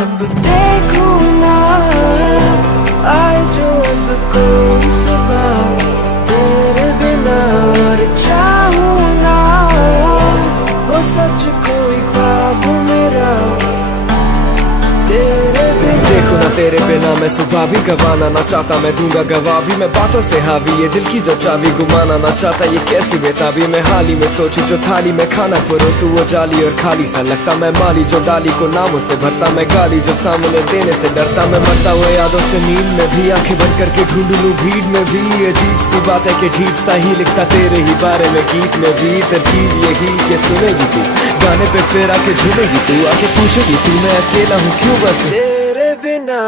अब देखूं ना आए जो अब कोई सुबह तेरे बिना, और चाहूं ना वो सच कोई ख्वाब मेरा तेरे बिना। देखो ना तेरे बिना मैं सुबह भी गवाना ना चाहता, मैं दूंगा गवाह भी मैं बातों से हावी, ये दिल की जो चाबी गुमाना ना चाहता, ये कैसी बेताबी। मैं हाल ही में सोची जो थाली में खाना परोसूं वो जाली और खाली सा लगता, मैं माली जो डाली को नामों से भरता, मैं गाली जो सामने देने से डरता, मैं मरता हुए यादों से नींद में भी आंखें बंद करके ढूंढ लूं भीड़ में भी। अजीब सी बात है कि ठीक सा ही लिखता तेरे ही बारे में गीत में भी, तरकीब यही कि सुनेगी तू गाने पे फिर आके झूमेगी तू, आके पूछेगी तू मैं अकेला हूँ क्यों बस तेरे बिना।